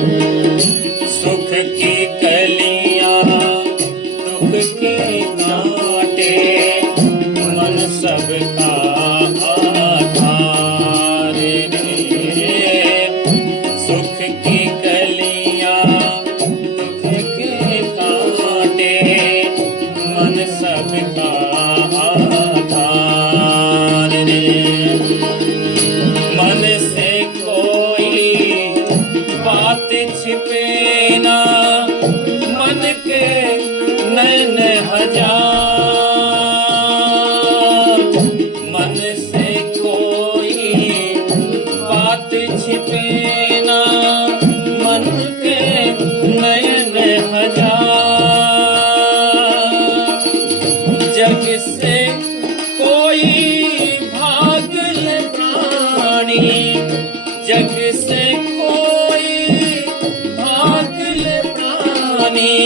सुख की कलियां दुख के कांटे, मन सबका आधार रे। सुख की कलियां दुख के कांटे, मन सबका आधार रे। मन से कोई बात छिपे ना, मन के नैन हजार। मन से कोई बात छिपे ना, मन के नैन हजार। जग से कोई भागल प्राणी, जग से कोई भागल प्राणी,